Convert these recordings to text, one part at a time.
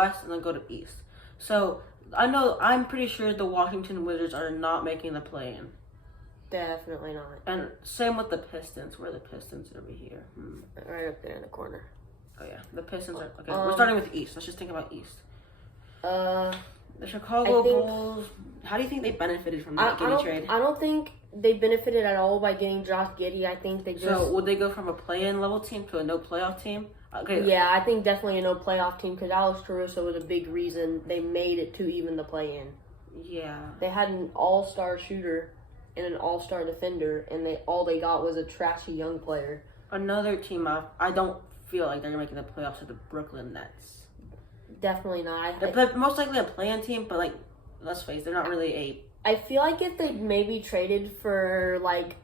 West and then go to East. So I'm pretty sure the Washington Wizards are not making the play-in. Definitely not. And same with the Pistons. Where are the Pistons over here? Right up there in the corner. Oh yeah, the Pistons are okay. We're starting with East. Let's just think about East. The Chicago Bulls. How do you think they benefited from that Giddey trade? I don't think they benefited at all by getting Josh Giddey. I think they just. So would they go from a play-in level team to a no playoff team? Okay. Yeah, I think definitely a no playoff team because Alex Caruso was a big reason they made it to even the play-in. Yeah. They had an all-star shooter and an all-star defender, and all they got was a trashy young player. Another team I don't feel like they're making the playoffs are the Brooklyn Nets. Definitely not. They're most likely a play-in team, but like, let's face it, they're not really a. I feel like if they maybe traded for like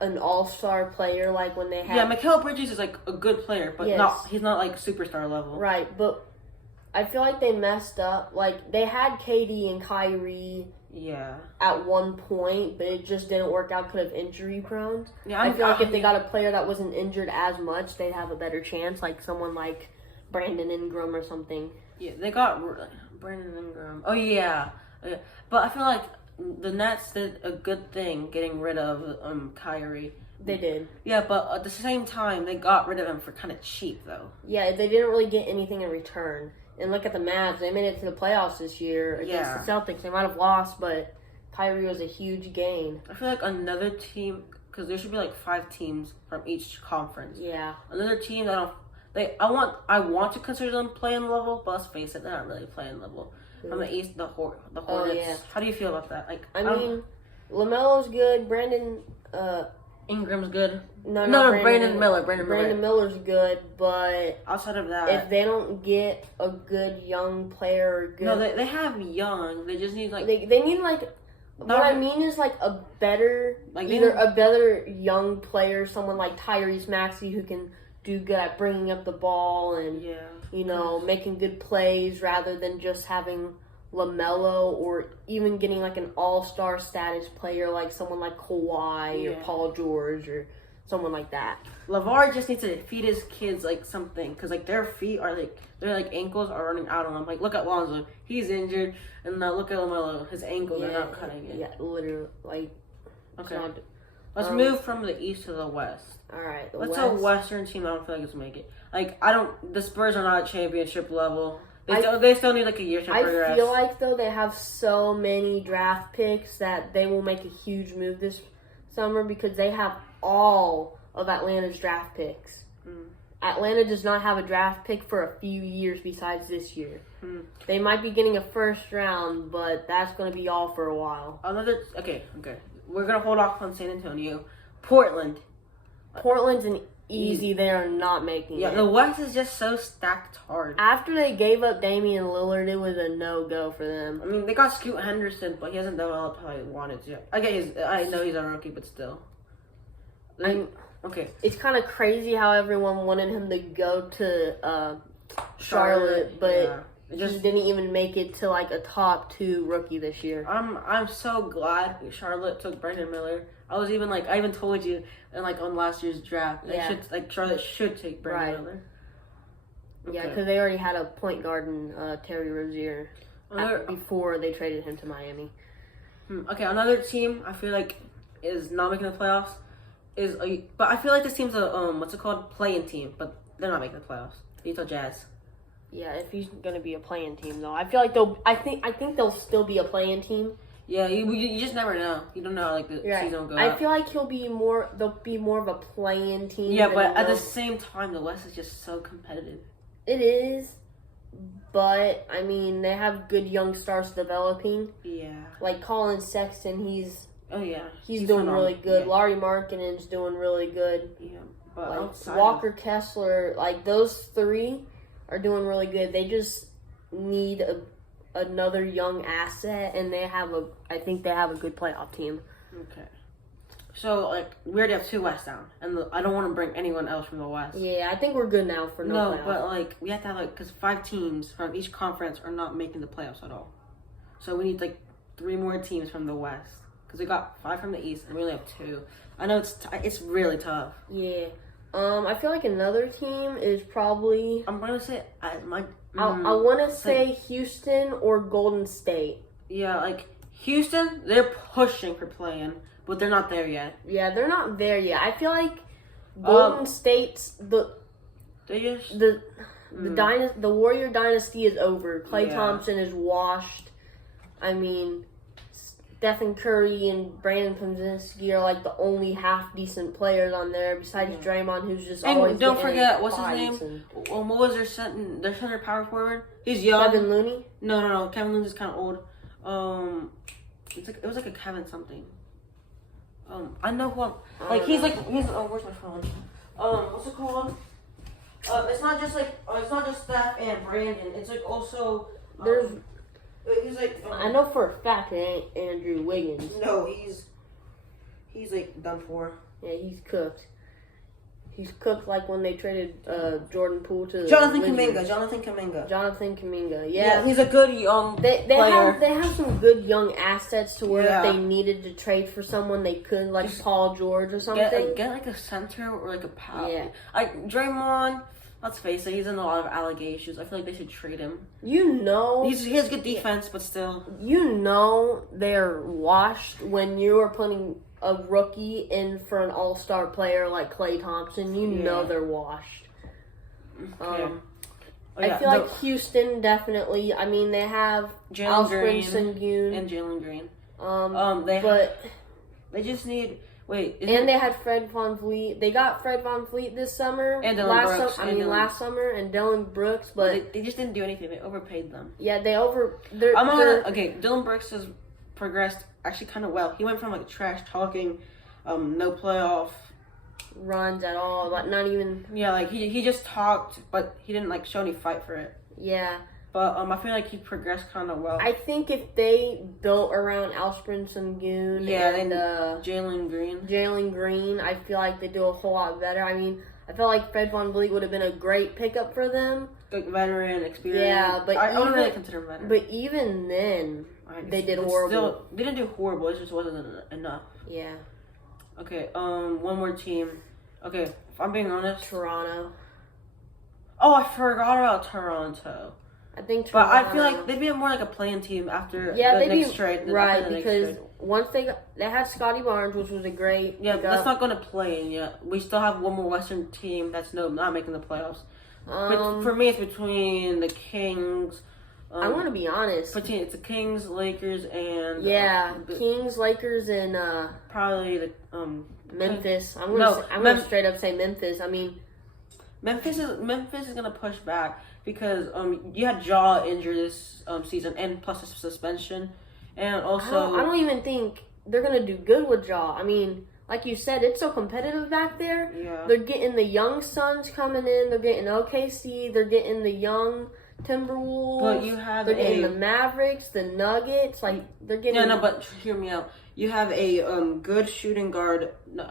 an all-star player, like when they had. Yeah, Mikal Bridges is like a good player, but he's not like superstar level. Right, but I feel like they messed up. Like they had KD and Kyrie. Yeah. At one point, but it just didn't work out because of injury prone. Yeah, I feel like if they got a player that wasn't injured as much, they'd have a better chance. Like someone like Brandon Ingram or something. Yeah, they got Brandon Ingram. Oh yeah, but I feel like the Nets did a good thing getting rid of Kyrie. They did. Yeah, but at the same time, they got rid of him for kind of cheap though. Yeah, they didn't really get anything in return. And look at the Mavs. They made it to the playoffs this year against the Celtics. They might have lost, but Kyrie was a huge gain. I feel like another team, because there should be like 5 teams from each conference. Yeah. Another team that I want to consider them playing level, but let's face it, they're not really playing level. From the East, the Hornets. Oh, yeah. How do you feel about that? Like, I mean, LaMelo's good. Brandon. Ingram's good. No, Brandon Miller. Brandon Miller's good, but outside of that, if they don't get a good young player, they have young. They just need like they need like. What I mean is like a better, a better young player, someone like Tyrese Maxey who can do good at bringing up the ball and making good plays rather than just having LaMelo or even getting like an all-star status player like someone like Kawhi or Paul George or someone like that. LeVar just needs to feed his kids like something because like their feet are like their like ankles are running out on them. Like look at Lonzo, he's injured, and look at LaMelo, his ankles are not cutting it. Yeah, literally. Like okay, let's move from the East to the West. All right, what's a Western team I don't feel like it's make it? Like the Spurs are not at championship level. They still need like a year to progress. I feel like though they have so many draft picks that they will make a huge move this summer because they have all of Atlanta's draft picks. Atlanta does not have a draft pick for a few years besides this year. They might be getting a first round, but that's going to be all for a while. Okay. We're going to hold off on San Antonio. Portland's an easy. They are not making it. Yeah, the West is just so stacked hard. After they gave up Damian Lillard, it was a no-go for them. I mean, they got Scoot Henderson, but he hasn't developed how he wanted to. I know he's a rookie, but still. Okay. It's kind of crazy how everyone wanted him to go to Charlotte, but just didn't even make it to like a top 2 rookie this year. I'm so glad Charlotte took Brandon Miller. I even told you on last year's draft. Charlotte should take Brandon Miller. Okay. Yeah, because they already had a point guard in Terry Rozier before they traded him to Miami. Okay, another team I feel like is not making the playoffs but I feel like this team's a play-in team, but they're not making the playoffs. Utah Jazz. Yeah, if he's gonna be a play-in team though, I feel like I think they'll still be a play-in team. Yeah, you just never know. You don't know how the season will go. I feel like they'll be more of a play-in team. Yeah, but at the same time, the West is just so competitive. It is, but I mean, they have good young stars developing. Yeah, like Colin Sexton, he's doing phenomenal. Really good. Yeah. Laurie Markkanen's doing really good. Yeah, but Walker Kessler, those 3 are doing really good. They just need another young asset, and I think they have a good playoff team. Okay. So, we already have 2 West down, and I don't want to bring anyone else from the West. Yeah, I think we're good now for no playoff. But, we have to have, because 5 teams from each conference are not making the playoffs at all. So, we need, 3 more teams from the West, because we got 5 from the East, and we only have 2. I know it's really tough. Yeah. I feel like another team is probably... I'm going to say, I want to say Houston or Golden State. Yeah, like Houston, they're pushing for play-in, but they're not there yet. Yeah, they're not there yet. I feel like Golden State's the Warrior dynasty is over. Klay Thompson is washed. I mean, Stephen Curry and Brandon Podziemski are like the only half decent players on there, besides Draymond, who's just always. And don't forget, what's his name? What was their center power forward? He's young. Kevin Looney? No. Kevin Looney's kind of old. It was like a Kevin something. I know who. He's where's my phone? What's it called? It's not just Steph and Brandon. It's like also there's. He's like. I know for a fact it ain't Andrew Wiggins. No, he's like done for. Yeah, he's cooked. He's cooked like when they traded Jordan Poole to Jonathan Kuminga. Jonathan Kuminga. Yeah, he's a good young player. They have some good young assets to where if they needed to trade for someone, they could, like Paul George or something. Get like a center or like a power. Yeah. Like Draymond, let's face it, he's in a lot of allegations. I feel like they should trade him. He has good defense, but still. They're washed when you are putting a rookie in for an all-star player like Klay Thompson. They're washed. Okay. I feel like Houston definitely. I mean, they have Alperen Sengun and Jalen Green. They just need. And they had Fred VanVleet. They got Fred VanVleet this summer. And Dylan Brooks. Last summer, and Dylan Brooks, but they just didn't do anything. They overpaid them. Yeah, Dylan Brooks has progressed actually kind of well. He went from like trash talking, no playoff runs at all, like not even. Yeah, like he just talked, but he didn't like show any fight for it. Yeah. But I feel like he progressed kind of well. I think if they built around Alperen Sengun and Jalen Green, I feel like they do a whole lot better. I mean, I feel like Fred VanVleet would have been a great pickup for them. Like veteran experience. Yeah, but I don't really consider him veteran. But even then, they did horrible. They didn't do horrible. It just wasn't enough. Yeah. Okay. One more team. Okay, if I'm being honest, Toronto. Oh, I forgot about Toronto. I think Toronto. But I feel like they'd be more like a playing team after the next trade. Right, because once they had Scotty Barnes, which was a great that's not going to play yet. We still have one more Western team that's not making the playoffs. But for me, it's between the Kings. I want to be honest. It's the Kings, Lakers, and Kings, Lakers, and probably the Memphis. I'm gonna straight up say Memphis. I mean, Memphis is gonna push back because you had Ja injured this season and plus a suspension, and also I don't even think they're gonna do good with Ja. I mean, like you said, it's so competitive back there. Yeah. They're getting the young Suns coming in. They're getting OKC. They're getting the young Timberwolves. But they're getting the Mavericks, the Nuggets. Like they're getting. Yeah, no, but hear me out. You have a good shooting guard. No,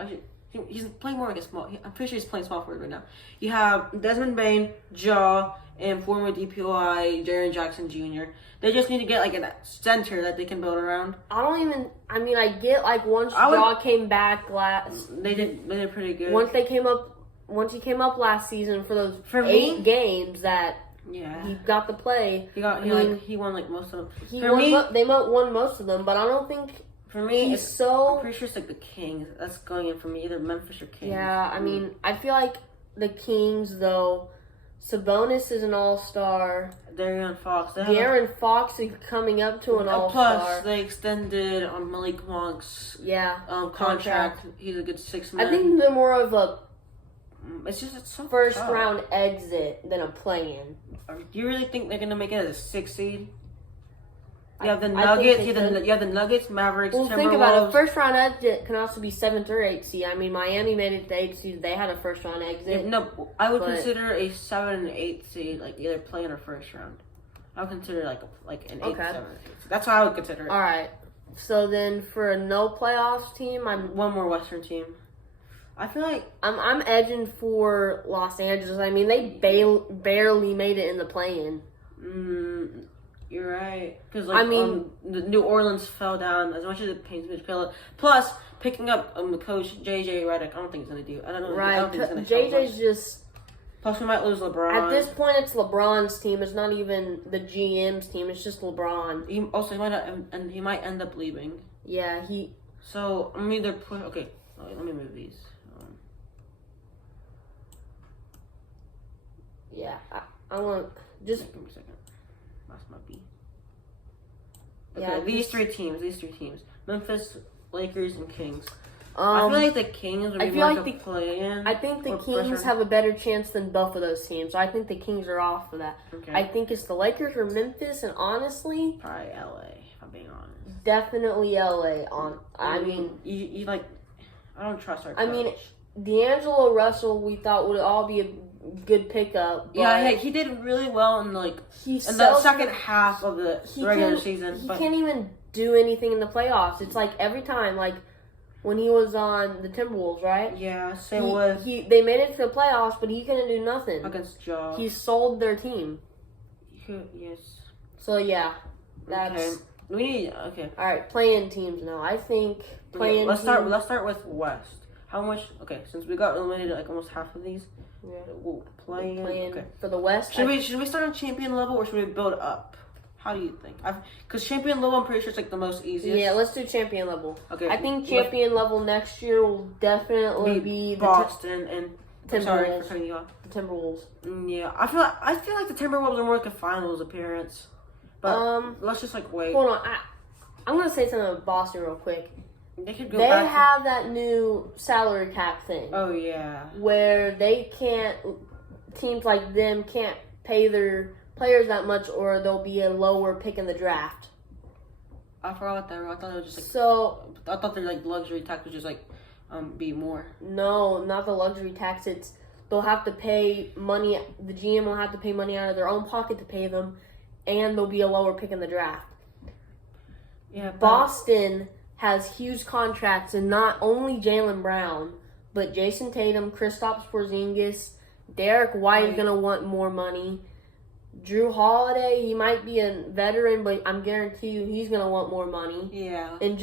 he's playing more like a small. I'm pretty sure he's playing small forward right now. You have Desmond Bane, Ja, and former DPOI Jaren Jackson Jr. They just need to get like a center that they can build around. I get like once Ja came back last. They did pretty good. Once he came up last season for those 8 games that. Yeah, he got to play. He won like most of them. They won most of them, but I don't think. For me, I'm pretty sure it's like the Kings. That's going in for me, either Memphis or Kings. Yeah, I mean, I feel like the Kings though. Sabonis is an all-star. De'Aaron Fox is coming up to an all-star. Plus, they extended on Malik Monk's contract. He's a good 6 man. I think they're more of a. It's so first round exit than a play-in. Do you really think they're gonna make it as a 6 seed? You have the Nuggets. You have the Nuggets, Mavericks, Timberwolves. Think about it. First round exit can also be 7th or 8th seed. I mean, Miami made it to 8th seed. They had a first round exit. No, I would consider a 7 and 8 seed like either play-in or first round. I would consider an 8, 7, 8 seed. That's how I would consider it. All right. So then, for a no playoffs team, one more Western team. I feel like I'm edging for Los Angeles. I mean, they barely made it in the play-in. You're right. Because the New Orleans fell down as much as it pains me to feel it. Plus, picking up coach JJ Redick, I don't think he's gonna do. I don't know. Right. I don't think he's gonna JJ's just Plus, we might lose LeBron. At this point, it's LeBron's team. It's not even the GM's team. It's just LeBron. He might not, and he might end up leaving. Yeah, So I'm either put. Okay, let me move these. Yeah, I want just. Give me a second. That's my B. Okay, Yeah, these three teams. Memphis, Lakers, and Kings. I feel like the Kings would be more like a play-in. I think the Kings have a better chance than both of those teams. I think the Kings are off of that. Okay. I think it's the Lakers or Memphis, and honestly, probably LA. If I'm being honest. Definitely LA. I mean, you like. I don't trust our. I mean, D'Angelo Russell, we thought would all be a good pickup. But yeah, he did really well in the second half of the regular season. He can't even do anything in the playoffs. It's like every time, like when he was on the Timberwolves, right? Yeah, they made it to the playoffs, but he couldn't do nothing against Ja. He sold their team. Yes. So yeah, that's okay. We need All right, play-in teams now. I think play-in. Let's start with West. How much? Okay, since we got eliminated like almost half of these. Yeah. We'll play okay. For the West. Should we start on champion level or should we build up? How do you think? Because champion level, I'm pretty sure it's like the most easiest. Yeah, let's do champion level. Okay. I think champion level next year will definitely be Boston and Timberwolves. Sorry for cutting you off. The Timberwolves. Yeah, I feel like the Timberwolves are more like a finals appearance. But let's just like wait. Hold on, I'm gonna say something about Boston real quick. They could go. They have that new salary cap thing. Oh yeah. Where teams like them can't pay their players that much, or there'll be a lower pick in the draft. I forgot that. I thought it was just like. So I thought their like luxury tax would just like be more. No, not the luxury tax. They'll have to pay money. The GM will have to pay money out of their own pocket to pay them, and there'll be a lower pick in the draft. Yeah. Boston has huge contracts, and not only Jaylen Brown, but Jason Tatum, Kristaps Porzingis, Derek White is gonna want more money. Drew Holiday, he might be a veteran, but I'm guarantee you he's gonna want more money. Yeah. And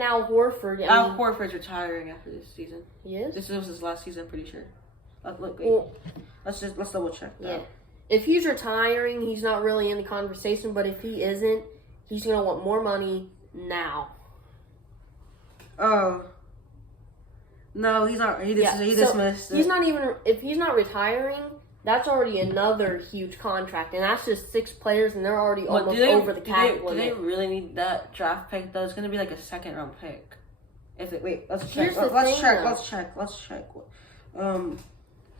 Al Horford. Al Horford's retiring after this season. He is? This was his last season, I'm pretty sure. Look, let's double check that. Yeah. If he's retiring, he's not really in the conversation, but if he isn't, he's gonna want more money now. Oh. No, he's not. He dismissed. He's not even. If he's not retiring, that's already another huge contract, and that's just 6 players, and they're already almost over the cap limit. Do they really need that draft pick though? It's going to be like a second round pick. Let's check. Here's the Let's thing, check.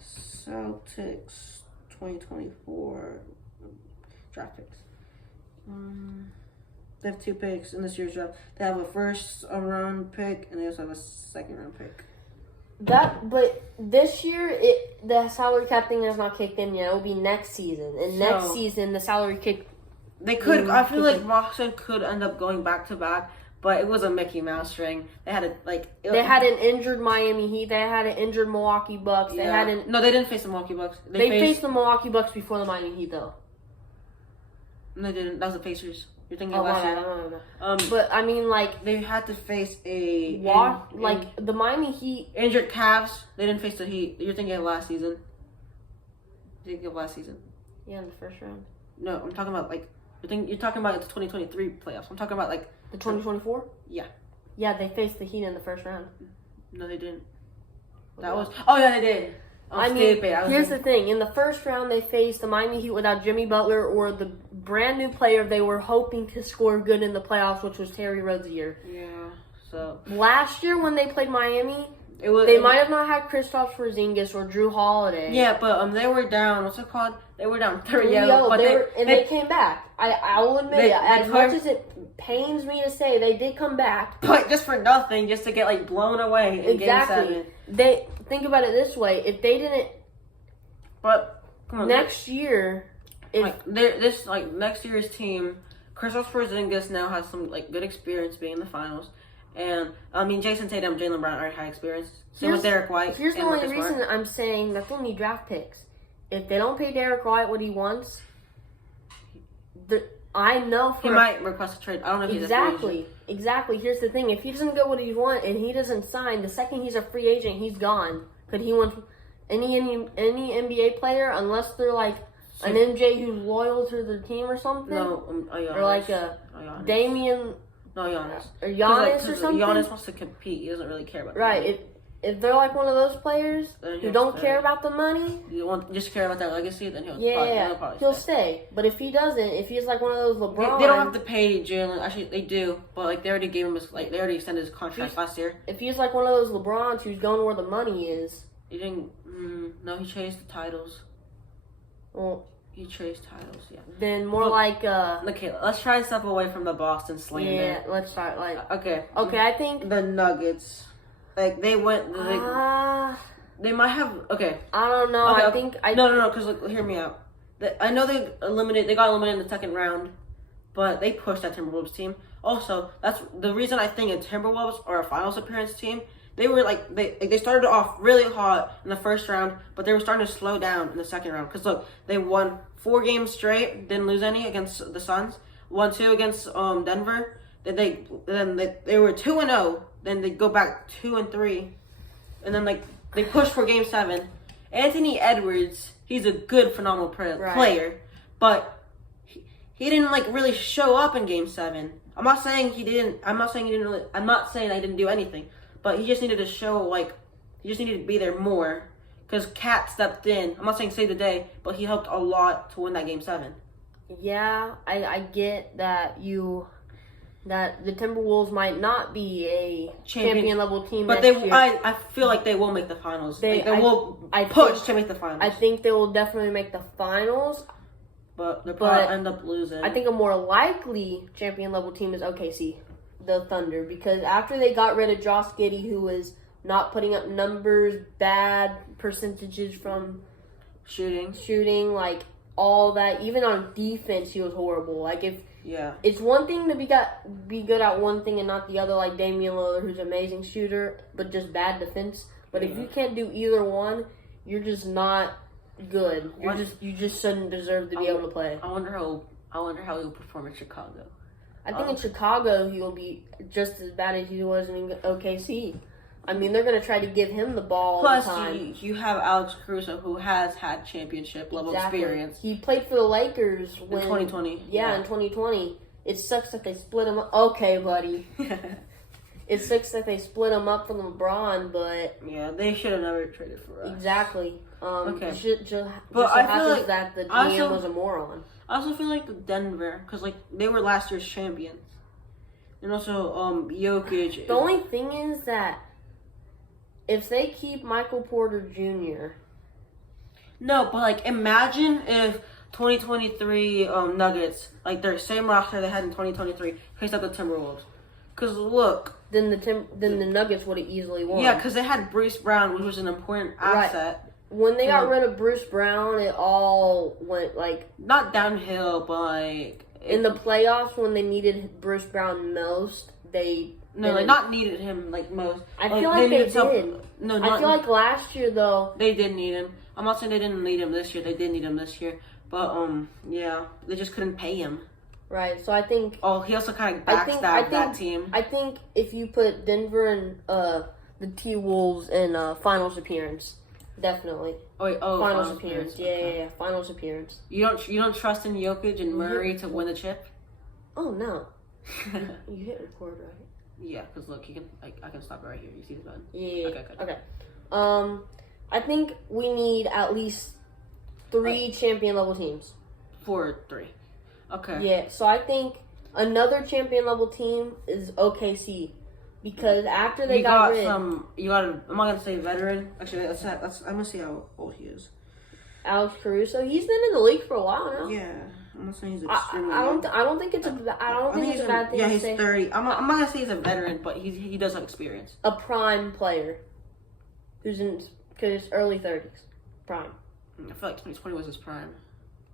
Celtics 2024 draft picks. They have 2 picks in this year's draft. They have a first round pick, and they also have a second round pick. But this year, the salary cap thing has not kicked in yet. It will be next season, and next season the salary kick. They could. I feel like Boston could end up going back to back, but it was a Mickey Mouse ring. They had They had an injured Miami Heat. They had an injured Milwaukee Bucks. No, they didn't face the Milwaukee Bucks. They faced the Milwaukee Bucks before the Miami Heat, though. No, they didn't. That was the Pacers. You're thinking last year. No. But I mean, like they had to face the Miami Heat injured Cavs. They didn't face the Heat. You're thinking of last season. You're thinking of last season. Yeah, in the first round. No, I'm talking about you're talking about the 2023 playoffs. I'm talking about the 2024. Yeah. Yeah, they faced the Heat in the first round. No, they didn't. Oh yeah, they did. Here's the thing. In the first round, they faced the Miami Heat without Jimmy Butler or the brand new player they were hoping to score good in the playoffs, which was Terry Rozier. Yeah. So last year when they played Miami, they might have not had Kristaps Porzingis or Drew Holiday. Yeah, but they were down. What's it called? They were down 3-0. But they came back. I will admit, as much as it pains me to say, they did come back. But just for nothing, just to get blown away in Game 7. Think about it this way: if they didn't, but come on, next year, next year's team, Kristaps Porzingis now has some good experience being in the finals, and I mean Jason Tatum, Jaylen Brown already had experience. Same with Derek White. Here's the only reason I'm saying that's only draft picks. If they don't pay Derek White what he wants, I know he might request a trade. I don't know if he's a free agent. Exactly. Here's the thing: if he doesn't get what he wants and he doesn't sign, the second he's a free agent, he's gone. any NBA player unless they're like an MJ who's loyal to their team or something. No, or like a Giannis. Damian. No, Giannis. Or Giannis or something. Giannis wants to compete. He doesn't really care about. Right. If they're like one of those players who don't care about the money, just care about their legacy, then he'll stay. But if he doesn't, if he's like one of those LeBron, they don't have to pay Jalen. Actually, they do, but like they already gave him they already extended his contract last year. If he's like one of those LeBrons who's going where the money is, he didn't. No, he chased the titles. Well, he chased titles. Yeah. Then more like Okay, let's try to step away from the Boston slander. Yeah, let's start like. Okay. I think the Nuggets. Like they went. They might have. Okay. I don't know. Okay, I think. No. Because hear me out. I know they got eliminated in the second round, but they pushed that Timberwolves team. Also, that's the reason I think a Timberwolves or a finals appearance team. They were they started off really hot in the first round, but they were starting to slow down in the second round. Because look, they won 4 games straight, didn't lose any against the Suns. Won 2 against Denver. Then they were 2-0. Then they go back 2-3, and then they push for Game 7. Anthony Edwards, he's a good, phenomenal player, but he didn't really show up in Game 7. I'm not saying he didn't. I'm not saying I didn't do anything, but he just needed to show he just needed to be there more because Cat stepped in. I'm not saying save the day, but he helped a lot to win that Game 7. Yeah, I get that that the Timberwolves might not be a champion level team, but I feel like they will make the finals. They will push to make the finals. I think they will definitely make the finals, but they'll probably end up losing. I think a more likely champion level team is OKC, the Thunder, because after they got rid of Josh Giddey, who was not putting up numbers, bad percentages from shooting, like all that, even on defense, he was horrible. It's one thing to be good at one thing and not the other, like Damian Lillard, who's an amazing shooter, but just bad defense. But if you can't do either one, you're just not good. You just shouldn't deserve to be able to play. I wonder how he'll perform in Chicago. I think in Chicago he'll be just as bad as he was in OKC. I mean, they're going to try to give him the ball all the time. Plus, you have Alex Caruso, who has had championship-level experience. He played for the Lakers in 2020. Yeah, in 2020. It sucks that they split him up. Okay, buddy. It sucks that they split him up from LeBron, but... Yeah, they should have never traded for us. Exactly. Okay. Just happens that the GM was a moron. I also feel like the Denver, because they were last year's champions. And also, Jokic... The only thing is that if they keep Michael Porter Jr. No, but imagine if 2023 Nuggets, their same roster they had in 2023, faced up the Timberwolves. Because look, then the Nuggets would have easily won. Yeah, because they had Bruce Brown, which was an important asset. Right. When they got rid of Bruce Brown, it all went not downhill, but in the playoffs when they needed Bruce Brown most, they. No, not needed him most. I feel like they did. I feel like last year though they did need him. I'm not saying they didn't need him this year. They did need him this year, but yeah, they just couldn't pay him. Right. So I think. Oh, he also kind of backstabbed that team. I think if you put Denver and the T-Wolves in finals appearance, definitely. Finals appearance. Yeah, finals appearance. You don't trust in Jokic and Murray to win the chip? Oh no. You hit record, right? Yeah, because look, he can. I can stop it right here. You see the button? Yeah. Okay. I think we need at least 3 champion level teams. 3. Okay. Yeah. So I think another champion level team is OKC because after they got rid, I'm not gonna say veteran. Actually, I'm gonna see how old he is. Alex Caruso. He's been in the league for a while now. Yeah. I'm not saying he's extremely I don't think it's a bad thing. Yeah, to he's say. 30. I'm not gonna say he's a veteran, but he does have experience. A prime player, who's in his early 30s, prime. I feel like 2020 was his prime.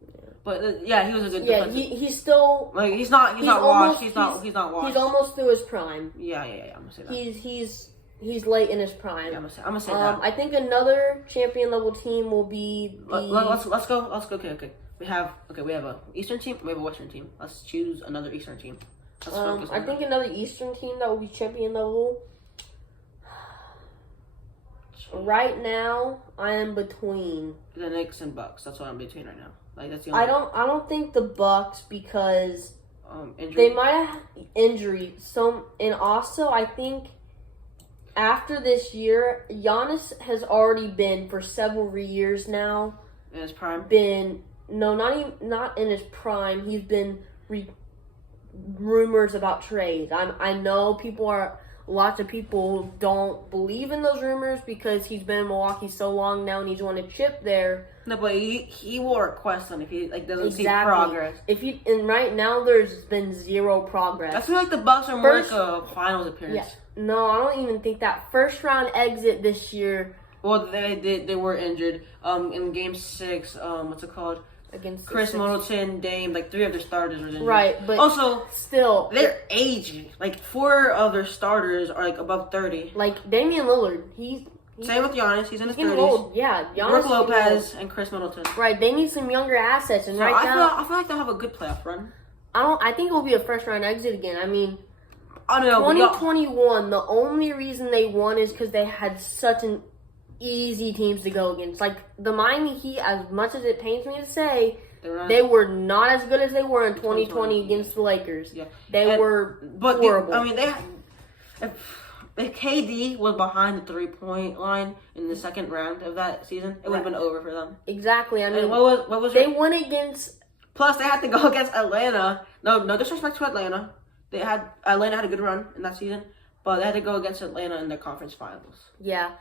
Yeah. But he was a good. Yeah, he's still he's not washed. He's not washed. He's almost through his prime. Yeah. I'm gonna say that. He's late in his prime. Yeah, I'm gonna say that. I think another champion level team will be. Let's go. Okay. We have a Eastern team. We have a Western team. Let's choose another Eastern team. I think another Eastern team that will be champion level. Right now, I am between the Knicks and Bucks. That's what I'm between right now. Like that's the only. I don't think the Bucks because they might have injury. And also I think after this year, Giannis has already been for several years now. In his prime. Not in his prime. He's been rumors about trades. I know lots of people don't believe in those rumors because he's been in Milwaukee so long now and he's won a chip there. No, but he will request them if he doesn't see progress. And right now there's been zero progress. I feel like the Bucks are more like a finals appearance. Yeah. No, I don't even think that first round exit this year. Well, they were injured. In Game 6, what's it called? Against Chris Middleton, Dame, like 3 of their starters were injured. Right, but also still they're aging. Like 4 of their starters are like above 30. Like Damian Lillard, same with Giannis. He's in his 30s. Old. Yeah, Giannis. Brook Lopez and Chris Middleton. Right, they need some younger assets, and I feel like they'll have a good playoff run. I think it will be a first round exit again. I mean, I don't know. 2021. The only reason they won is because they had such an easy teams to go against. Like the Miami Heat, as much as it pains me to say, they were not as good as they were in 2020 against the Lakers. Yeah, they were horrible. I mean, if KD was behind the 3-point line in the second round of that season, it would have been over for them. Exactly. I mean, and what was they went against? Plus, they had to go against Atlanta. No disrespect to Atlanta. Atlanta had a good run in that season, but they had to go against Atlanta in the conference finals. Yeah.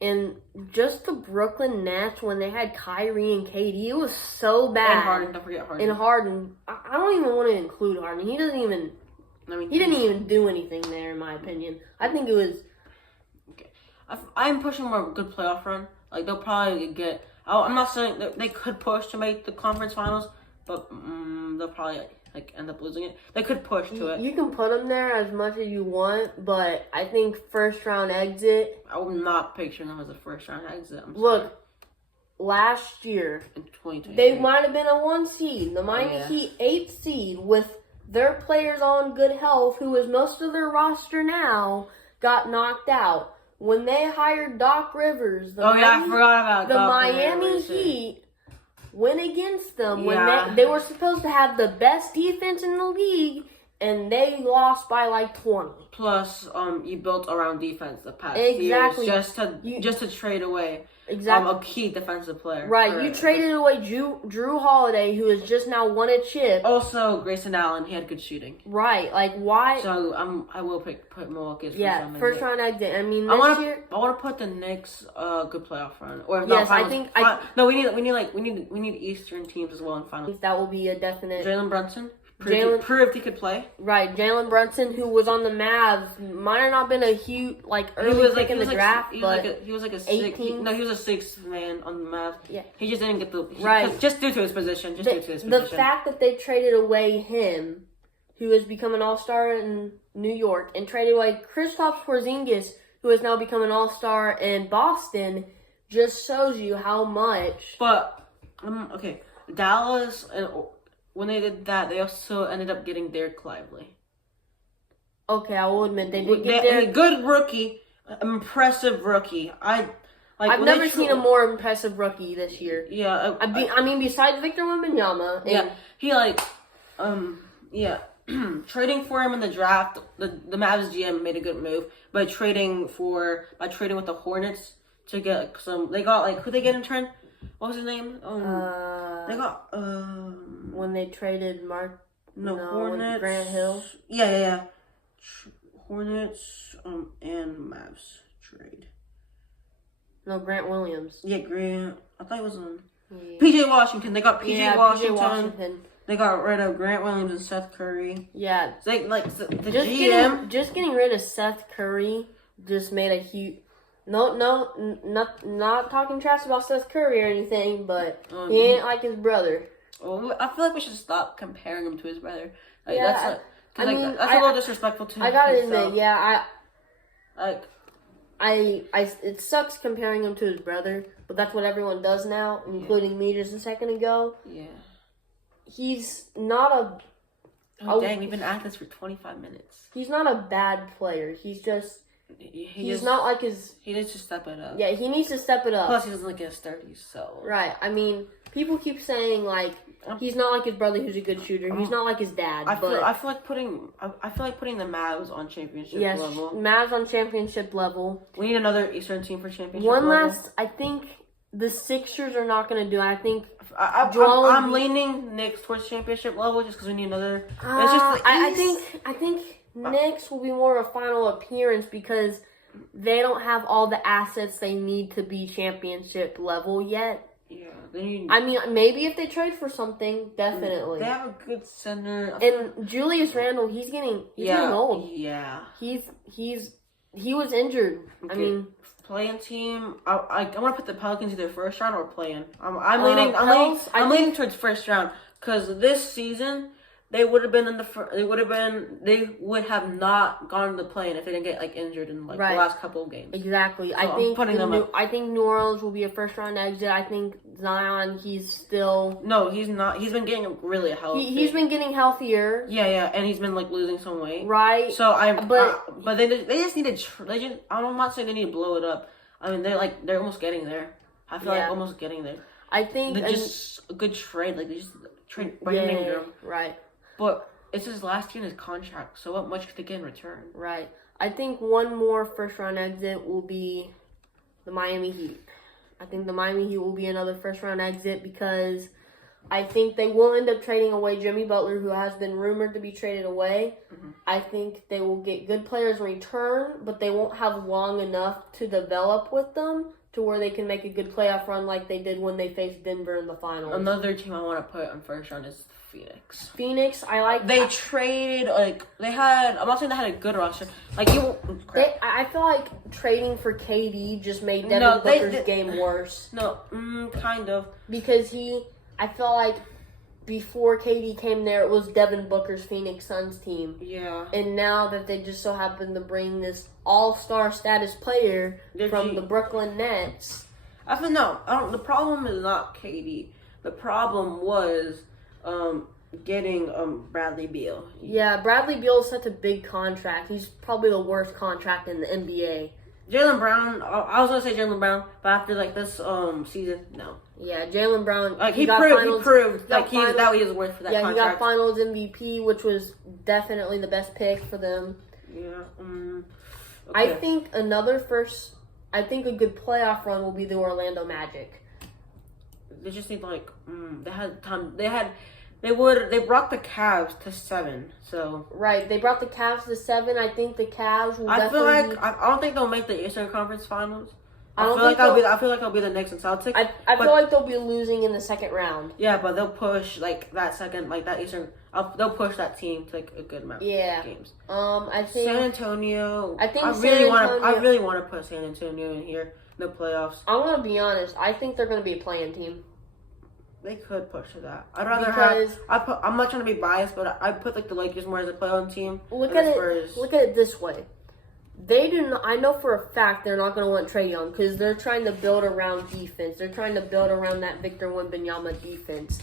And just the Brooklyn Nets, when they had Kyrie and KD, it was so bad. And Harden, don't forget Harden. And Harden, I don't even want to include Harden. He didn't even do anything there, in my opinion. I think it was... Okay. I'm pushing more good playoff run. Like, they'll probably get... I'm not saying that they could push to make the conference finals, but they'll probably... end up losing it. They could push to it. You can put them there as much as you want, but I think first round exit. I would not picture them as a first round exit. Look, last year in 2020, they might have been a 1 seed. The Miami Heat 8th seed with their players on good health, who is most of their roster now, got knocked out when they hired Doc Rivers. I forgot about the Miami Heat. Went against them when they were supposed to have the best defense in the league, and they lost by like 20. Plus, you built around defense the past years just to trade away a key defensive player. Right, you traded away Drew Holiday, who has just now won a chip. Also, Grayson Allen, he had good shooting. Right, like why? So I will put Milwaukee as first round exit. I mean, I want to put the Knicks good playoff run. Or if not finals, we need Eastern teams as well in finals. That will be a definite. Jalen Brunson. Proved he could play. Right, Jalen Brunson, who was on the Mavs, might have not been a huge early pick in the draft, but he was like a 18. He was a sixth man on the Mavs. Yeah, he just didn't get just due to his position. The fact that they traded away him, who has become an all-star in New York, and traded away Kristaps Porzingis, who has now become an all-star in Boston, just shows you how much. But okay, Dallas and. When they did that, they also ended up getting Derek Lively. Okay, I will admit they did get Derek. A good rookie, impressive rookie. I've never seen a more impressive rookie this year. Yeah, I mean, besides Victor Wembanyama. Trading for him in the draft, the Mavs GM made a good move by trading with the Hornets to get some. They got who they get in turn. What was his name? They got when they traded Hornets, Grant Hill. Yeah. Hornets and Mavs trade. No, Grant Williams. Yeah, Grant. I thought it was PJ Washington. They got PJ Washington. They got rid of Grant Williams and Seth Curry. Yeah. The GM just getting rid of Seth Curry just made a huge. No, not talking trash about Seth Curry or anything, but he ain't like his brother. Well, I feel like we should stop comparing him to his brother. That's a little disrespectful to him. I gotta admit, it sucks comparing him to his brother, but that's what everyone does now, including me just a second ago. Yeah. He's not a... dang, we've been at this for 25 minutes. He's not a bad player. He's just... He's not like his. He needs to step it up. Yeah, he needs to step it up. Plus, he doesn't look in his 30s, so. Right. I mean, people keep saying like he's not like his brother, who's a good shooter. He's not like his dad. I feel like putting the Mavs on championship level. Mavs on championship level. We need another Eastern team for championship. I think the Sixers are not going to do it. I think I'm leaning Knicks towards championship level just because we need another. It's just I think Knicks will be more of a final appearance because they don't have all the assets they need to be championship level yet. Yeah, I mean, maybe if they trade for something, definitely. They have a good center. And Julius Randle, he's getting old. Yeah, he was injured. Okay. I mean, playing team. I want to put the Pelicans either first round or playing. I'm leaning towards first round because this season they would have not gone to play-in if they didn't get injured in the last couple of games. Exactly. So I think New Orleans will be a first round exit. I think Zion, he's not. He's been getting really healthy. He's been getting healthier. Yeah, and he's been losing some weight. Right. So but they just need to. I'm not saying they need to blow it up. I mean they're almost getting there. I feel like almost getting there. I think they're just a good trade. They just trade Brandon Ingram. Right. But it's his last year in his contract, so what much could they get in return? Right. I think one more first-round exit will be the Miami Heat. I think the Miami Heat will be another first-round exit because I think they will end up trading away Jimmy Butler, who has been rumored to be traded away. Mm-hmm. I think they will get good players in return, but they won't have long enough to develop with them to where they can make a good playoff run like they did when they faced Denver in the finals. Another team I want to put on first round is Phoenix, I like. They traded they had. I'm not saying they had a good roster. I feel like trading for KD just made Devin Booker's game worse. No, kind of because I feel like before KD came there, it was Devin Booker's Phoenix Suns team. Yeah. And now that they just so happen to bring this all-star status player from the Brooklyn Nets, I feel the problem is not KD. The problem was. Getting Bradley Beal. Yeah, Bradley Beal is such a big contract. He's probably the worst contract in the NBA. Jaylen Brown, I was gonna say Jaylen Brown, but after this season, no. Yeah, Jaylen Brown. He proved that he was worth for that contract. Yeah, he got Finals MVP, which was definitely the best pick for them. Yeah. Okay. I think a good playoff run will be the Orlando Magic. They just need they had time. They brought the Cavs to 7. So right, they brought the Cavs to 7. I think the Cavs will. I don't think they'll make the Eastern Conference Finals. I feel like I'll be the Knicks and Celtics. I feel like they'll be losing in the second round. Yeah, but they'll push that second that Eastern. They'll push that team to a good amount of games. I think San Antonio. I really want to put San Antonio in here. The playoffs. I'm gonna be honest. I think they're gonna be a play-in team. They could push to that. I'd rather I'm not trying to be biased, but I put the Lakers more as a play-in team. Look at it this way. They do not. I know for a fact they're not going to want Trae Young because they're trying to build around defense. They're trying to build around that Victor Wembanyama defense.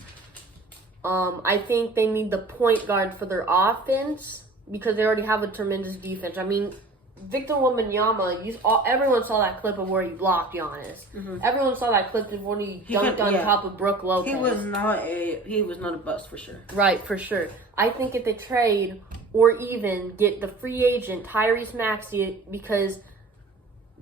I think they need the point guard for their offense because they already have a tremendous defense. I mean, Victor Wembanyama, everyone saw that clip of where he blocked Giannis. Mm-hmm. Everyone saw that clip of when he dunked on top of Brook Lopez. He was not a bust for sure. Right, for sure. I think if they trade or even get the free agent Tyrese Maxey, because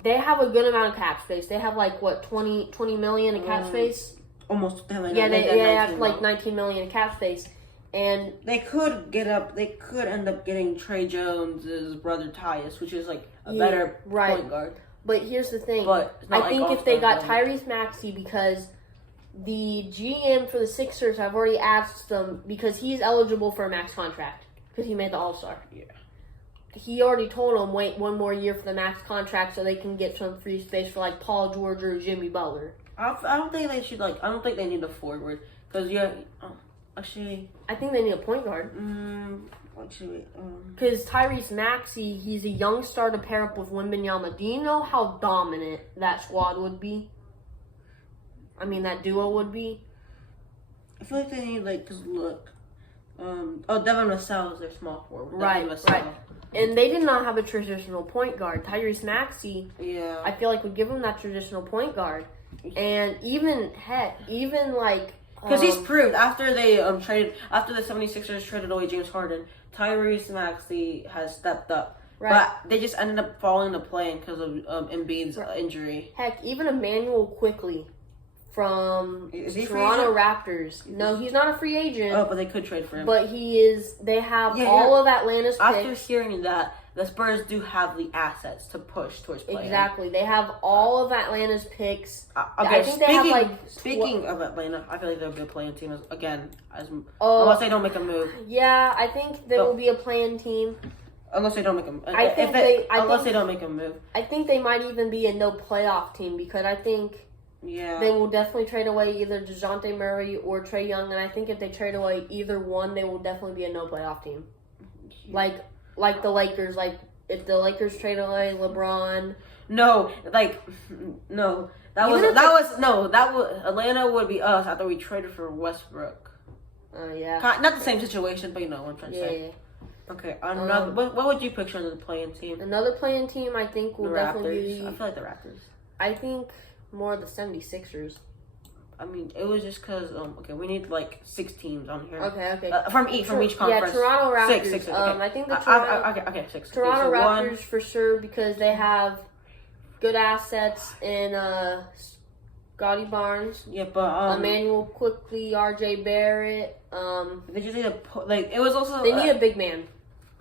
they have a good amount of cap space. They have 20 million in cap space. Almost. They have 19 million in cap space. And they could end up getting Trey Jones' brother Tyus, which is a better point guard. But here's the thing. I think if they got Tyrese Maxey, because the GM for the Sixers have already asked them, because he's eligible for a max contract, because he made the All-Star. Yeah. He already told them, wait one more year for the max contract so they can get some free space for Paul George or Jimmy Butler. I don't think they should, I don't think they need a forward, because actually, I think they need a point guard. Because Tyrese Maxey, he's a young star to pair up with Wembanyama. Do you know how dominant that squad would be? I mean, that duo would be. I feel like they need Devin Vassell is their small forward. Right. And they did not have a traditional point guard. Tyrese Maxey, I feel like would give him that traditional point guard. And even like because he's proved after they after the 76ers traded away James Harden, Tyrese Maxey has stepped up. Right. But they just ended up falling to play because of Embiid's injury. Heck, even Emmanuel Quickly from Toronto Raptors. No, he's not a free agent. Oh, but they could trade for him. But he is. They have all of Atlanta's picks. After hearing that, the Spurs do have the assets to push towards playing. Exactly. They have all of Atlanta's picks. Okay, I think speaking of Atlanta, I feel like they'll be a playing team unless they don't make a move. Yeah, I think there will be a playing team. Unless they don't make a move. Unless they don't make a move. I think they might even be a no playoff team because I think they will definitely trade away either DeJounte Murray or Trae Young, and I think if they trade away either one, they will definitely be a no playoff team. Like the Lakers, like if the Lakers trade away LeBron. Atlanta would be us after we traded for Westbrook. Not the same situation, but you know what I'm trying to say. Okay, what would you picture as the playing team? Another playing team, I think, will definitely be... I feel like the Raptors. I think more the 76ers. I mean, it was just because, we need, 6 teams on here. Okay. From each conference. Yeah, Toronto Raptors. Six. Okay. I think the Toronto... 6. Toronto Raptors for sure because they have good assets in Scotty Barnes. Yeah, but... Emmanuel Quickly, R.J. Barrett. They just need it was also... They need a big man.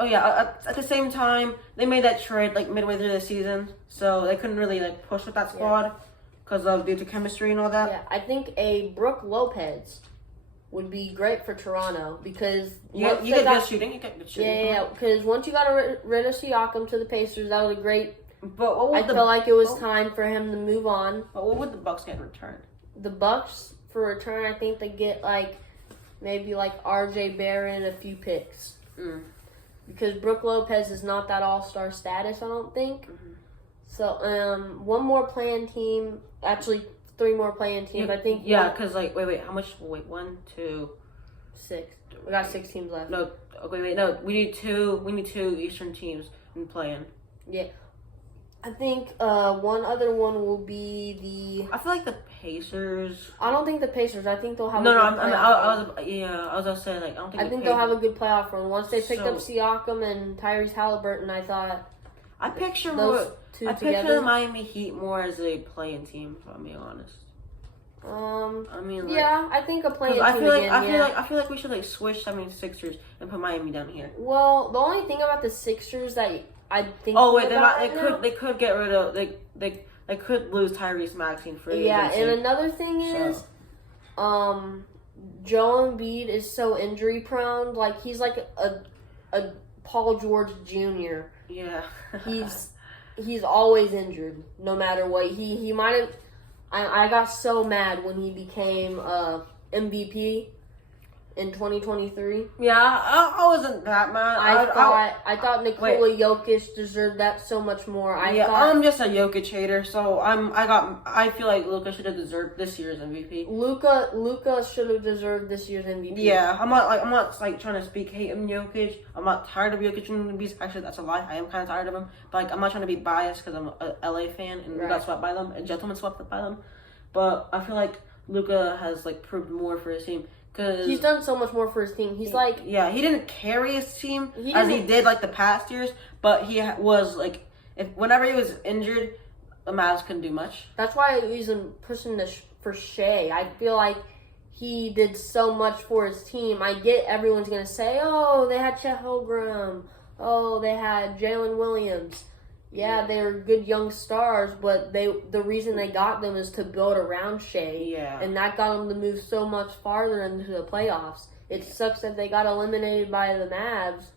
Oh, yeah. At the same time, they made that trade, midway through the season. So they couldn't really, push with that squad because of due to chemistry and all that. Yeah, I think a Brook Lopez would be great for Toronto because... You get good shooting. Yeah, because once you got rid of Siakam to the Pacers, that was a great... But I felt like it was time for him to move on. But what would the Bucks get in return? The Bucks, for return, I think they get, maybe R.J. Barrett and a few picks. Because Brook Lopez is not that all-star status, I don't think. Mm-hmm. So, one more playing team. Actually, 3 more playing teams. I think. Yeah, because wait, how much? Wait, 1, 2, 6. We got 6 teams left. No, okay, wait, no. We need 2. We need 2 Eastern teams in playing. Yeah, I think one other one will be the. I feel like the Pacers. I don't think the Pacers. I think they'll have. I was gonna say I don't think. I think they'll have a good playoff run once they picked up Siakam and Tyrese Halliburton. I thought. I picture the Miami Heat more as a playing team. If I'm being honest. I think a playing team I feel like we should switch 76ers and put Miami down here. Well, the only thing about the Sixers that I think. Oh wait, they could get rid of they could lose Tyrese Maxey for agency. Yeah, and another thing is, Joel Embiid is so injury prone. He's like a Paul George Jr. Yeah, he's always injured, no matter what. He might have. I got so mad when he became MVP in 2023. Yeah, I wasn't that mad. I thought Nikola Jokic deserved that so much more. I'm just a Jokic hater, so I feel like Luka should have deserved this year's MVP. Luka should have deserved this year's MVP. Yeah, I'm not trying to speak hate on Jokic. I'm not tired of Jokic and MVPs. Actually, that's a lie. I am kind of tired of him, but I'm not trying to be biased because I'm a LA fan and got swept by them, and gentlemen swept by them. But I feel like Luka has proved more for his team. He's done so much more for his team. He didn't carry his team as he did the past years, but he was whenever he was injured, the Mavs couldn't do much. That's why he's pushing this for Shea. I feel like he did so much for his team. I get everyone's gonna say, "Oh, they had Chet Holmgren. Oh, they had Jalen Williams." Yeah, they're good young stars, but the reason they got them is to build around Shea. Yeah. And that got them to move so much farther into the playoffs. It sucks that they got eliminated by the Mavs.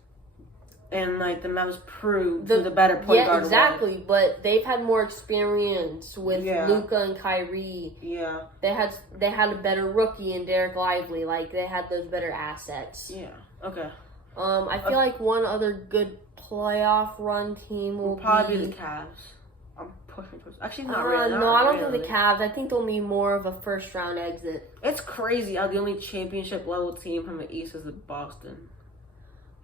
And the Mavs proved the better point guard. Yeah, exactly. But they've had more experience with Luka and Kyrie. Yeah. They had a better rookie in Derek Lively. They had those better assets. Yeah. Okay. I feel like one other good playoff run team will probably be the Cavs. I'm pushing towards. Actually, not really. No, I don't think the Cavs. I think they'll need more of a first round exit. It's crazy how the only championship level team from the East is Boston.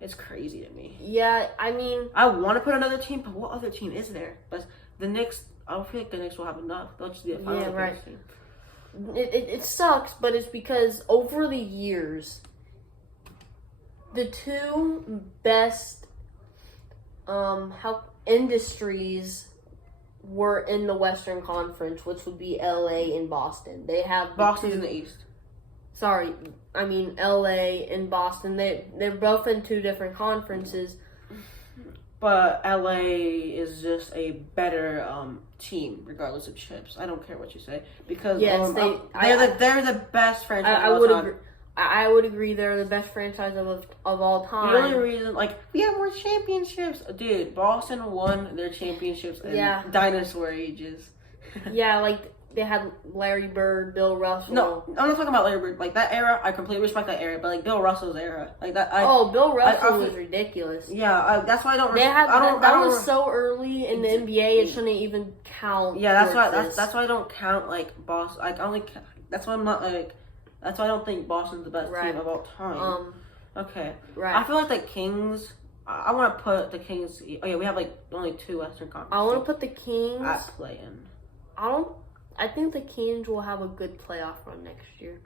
It's crazy to me. Yeah, I mean, I want to put another team, but what other team is there? But the Knicks, I don't feel like the Knicks will have enough. They'll just be a final appearance team. It sucks, but it's because over the years, the two best industries were in the Western Conference, which would be LA and Boston. They have Boston's in the East. Sorry, I mean LA and Boston. They're both in two different conferences. But LA is just a better team, regardless of chips. I don't care what you say, because yes, they're the best franchise. I would agree. I would agree they're the best franchise of all time. The only reason, we have more championships. Dude, Boston won their championships in dinosaur ages. Yeah, they had Larry Bird, Bill Russell. No, I'm not talking about Larry Bird. That era, I completely respect that era. But Bill Russell's era, Bill Russell was ridiculous. Yeah, that's why I don't. That was so early in the NBA. It shouldn't even count. Yeah, that's why I don't count Boston. That's why I'm not That's why I don't think Boston's the best team of all time. Okay. Right. I feel like the Kings. I want to put the Kings. Oh yeah, we have only two Western Conference. I want to put the Kings at play-in. I think the Kings will have a good playoff run next year.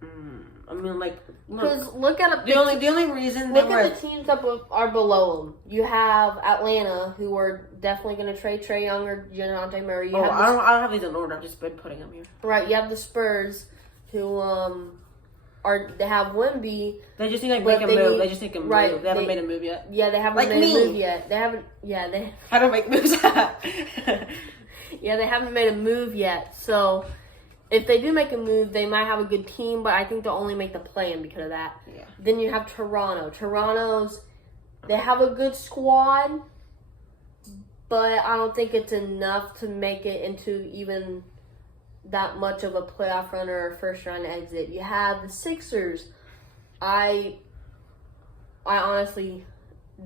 I mean, because look at the only reason look at the teams that are below them. You have Atlanta, who are definitely going to trade Trae Young or DeJounte Murray. I don't have these in order. I've just been putting them here. Right. You have the Spurs, who they have Wemby. They just need to make a move. They just need to move. Right, they haven't made a move yet. Yeah, they haven't made a move yet. They haven't. Yeah, they. I don't make moves. Yeah, they haven't made a move yet. So, if they do make a move, they might have a good team, but I think they'll only make the play-in because of that. Yeah. Then you have Toronto. They have a good squad, but I don't think it's enough to make it into even that much of a playoff run or a first-round exit. You have the Sixers. I honestly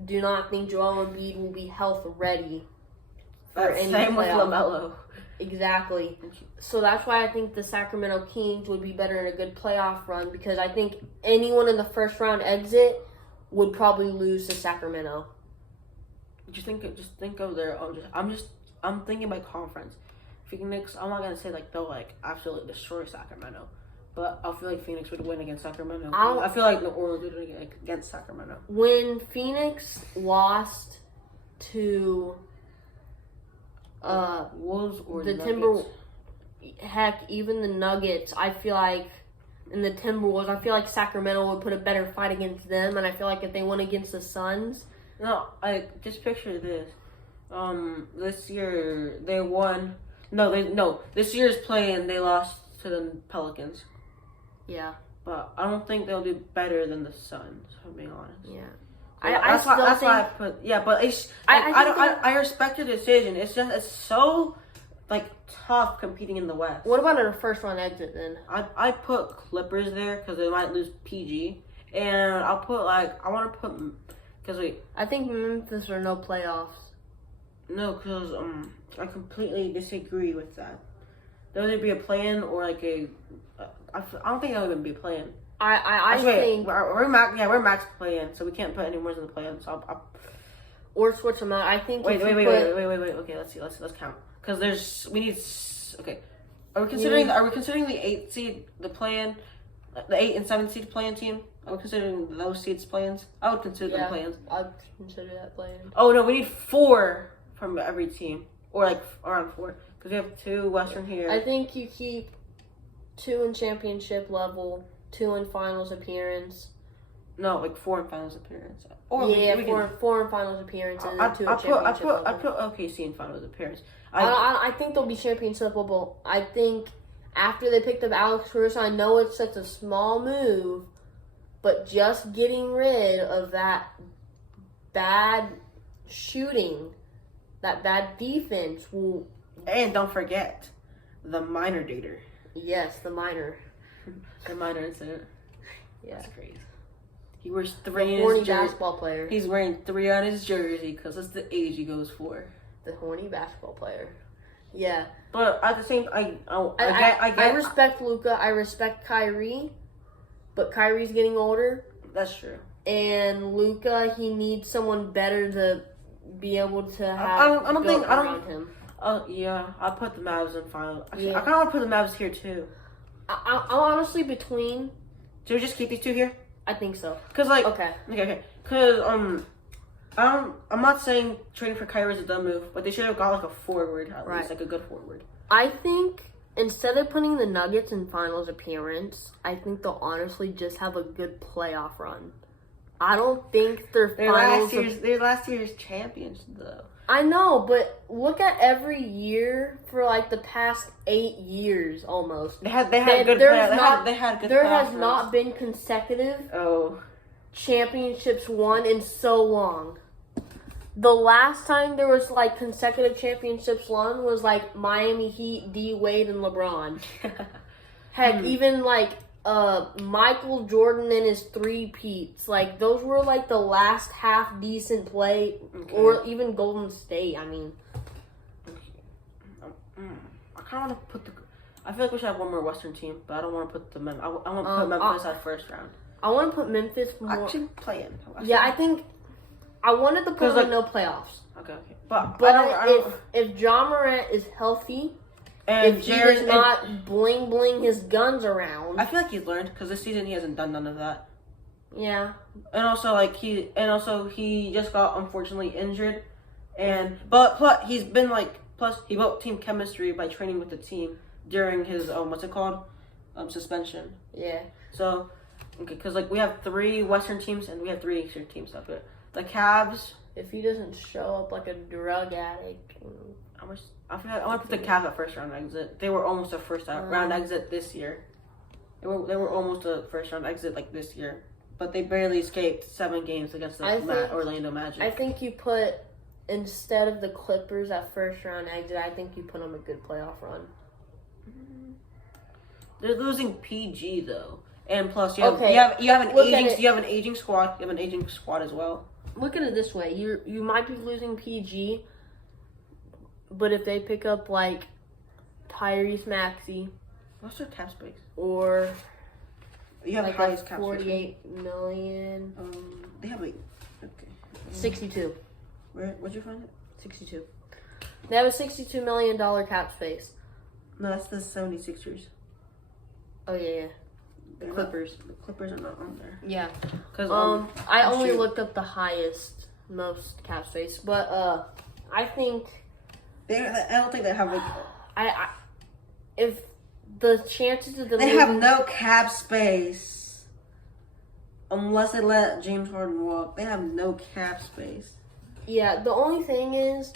do not think Joel Embiid will be health ready. Same with LaMelo. Exactly. So that's why I think the Sacramento Kings would be better in a good playoff run, because I think anyone in the first round exit would probably lose to Sacramento. Just think of their own. I'm thinking by conference. Phoenix. I'm not gonna say they'll absolutely destroy Sacramento, but I feel like Phoenix would win against Sacramento. I feel like New Orleans would win against Sacramento. When Phoenix lost to Wolves or the Timberwolves, heck, even the Nuggets, I feel like, in the Timberwolves, I feel like Sacramento would put a better fight against them, and I feel like if they won against the Suns. No, just picture this. This year they won. No. This year's play-in, they lost to the Pelicans. Yeah. But I don't think they'll do better than the Suns, if I'm being honest. Yeah. So that's why I put. Yeah, but I respect your decision. It's so tough competing in the West. What about a first round exit then? I put Clippers there because they might lose PG, and I'll put I want to put I think Memphis are no playoffs. No, because I completely disagree with that. There'll either be a play-in or I don't think there'll even be a play-in. I think we're max play-in, so we can't put any more in the play-in. So or switch them out. I think. Wait. Okay, let's see. Let's count because Okay, are we considering the 8 seed the play-in, the 8 and 7 seed play-in team? Are we considering those seeds play-ins? I would consider them play-ins. I'd consider that play-in. Oh no, we need 4 from every team, or around 4 because we have 2 Western here. I think you keep 2 in championship level, 2 in finals appearance. No, 4 in finals appearance. Or 4 in finals appearances and 2 in championship level. I put OKC in finals appearance. I think they'll be championship level. I think after they picked up Alex Caruso, I know it's such a small move, but just getting rid of that bad shooting, that bad defense will. And don't forget the minor dater. Yes, the minor. The minor incident. Yeah. That's crazy. He wears 3 in horny his jersey. basketball player. He's wearing 3 on his jersey because that's the age he goes for. The horny basketball player. Yeah. But at the same, I respect Luka. I respect Kyrie, but Kyrie's getting older. That's true. and Luka, he needs someone better to be able to have. I don't think around him. Yeah, I'll put the Mavs in final. Actually, I kind of want to put the Mavs here too. I'm honestly between. Should we just keep these two here? I think so. Cause okay. Cause I'm not saying trading for Kyrie is a dumb move, but they should have got like a forward at least, like a good forward. I think instead of putting the Nuggets in finals appearance, I think they'll honestly just have a good playoff run. I don't think they're last year's champions though. I know, but look at every year for like the past 8 years almost. They had good. There has not been consecutive championships won in so long. The last time there was like consecutive championships won was like Miami Heat, D Wade, and LeBron. Heck, even like Michael Jordan and his 3-peats. Like those were like the last half decent play, or even Golden State. I mean, I kind of want to put I feel like we should have one more Western team, but I don't want to put I want to put Memphis at first round. I want to put Memphis more. Actually, play in. Yeah, I think. I wanted to put no playoffs. Okay. But if Ja Morant is healthy, and if he does not bling his guns around, I feel like he's learned because this season he hasn't done none of that. Yeah. And also he just got unfortunately injured, but plus he built team chemistry by training with the team during his suspension. Yeah. So because like we have 3 Western teams and we have 3 Eastern teams up here. The Cavs. If he doesn't show up like a drug addict. I want to put the Cavs at first round exit. They were almost a first round exit this year. They were almost a first round exit like this year, but they barely escaped 7 games against the Orlando Magic. I think you put instead of the Clippers at first round exit. I think you put them a good playoff run. They're losing PG though, and plus you have an aging squad. You have an aging squad as well. Look at it this way: you might be losing PG, but if they pick up like Tyrese Maxey, what's their cap space? Or you have like highest cap space. $48 million. They have 62. Where'd you find it? 62. They have a $62 million cap space. No, that's the 76ers. Oh yeah. The Clippers. The Clippers are not on there. Yeah. Because I only looked up the most cap space, but I think I don't think they have like. If the chances of they have no cap space unless they let James Harden walk. They have no cap space. Yeah, the only thing is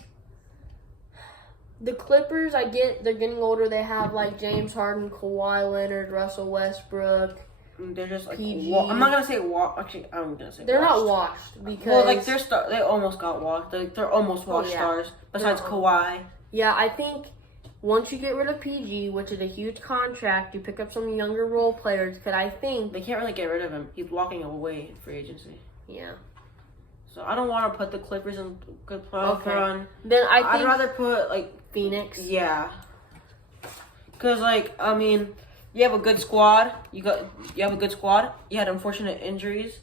the Clippers, I get they're getting older. They have like James Harden, Kawhi Leonard, Russell Westbrook. They're just like PG. I'm not gonna say washed. Actually, I'm gonna say they're not washed because like they almost got washed. They're almost washed stars. Besides Kawhi. Yeah, I think once you get rid of PG, which is a huge contract, you pick up some younger role players. Because I think they can't really get rid of him. He's walking away in free agency. Yeah. So I don't want to put the Clippers in good playoff run. Then I'd rather put like Phoenix. Yeah. Because you have a good squad. You have a good squad. You had unfortunate injuries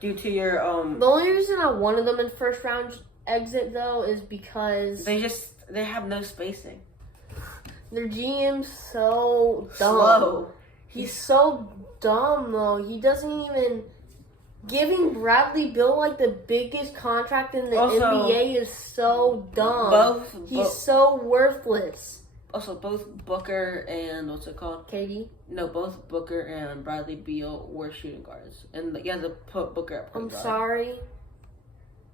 due to your The only reason I wanted them in first round exit though is because they have no spacing. Their GM's so dumb. Slow. He's so dumb though. He doesn't even. Giving Bradley Beal like the biggest contract in the NBA is so dumb. He's so worthless. Also, both Booker and KD? No, both Booker and Bradley Beal were shooting guards, and you had to put Booker at point guard. I'm sorry,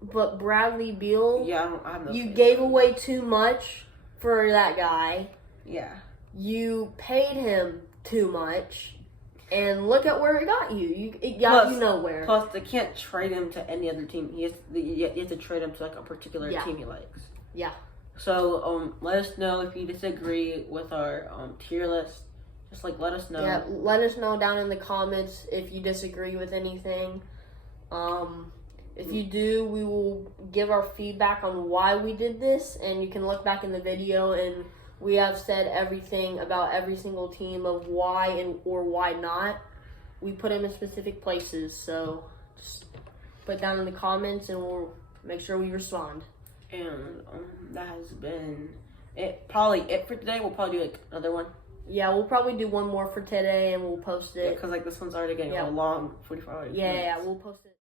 but Bradley Beal. Yeah, I have no. You gave away too much for that guy. Yeah. You paid him too much. And look at where it got you. It got you nowhere. Plus, they can't trade him to any other team. You have to trade him to like a particular team he likes. Yeah. So, let us know if you disagree with our tier list. Just like let us know. Yeah, let us know down in the comments if you disagree with anything. If you do, we will give our feedback on why we did this, and you can look back in the video and. We have said everything about every single team of why or why not. We put them in specific places, so just put down in the comments, and we'll make sure we respond. And that has been probably it for today. We'll probably do like another one. Yeah, we'll probably do one more for today, and we'll post it. Because like this one's already getting a long 45 minutes. Yeah, we'll post it.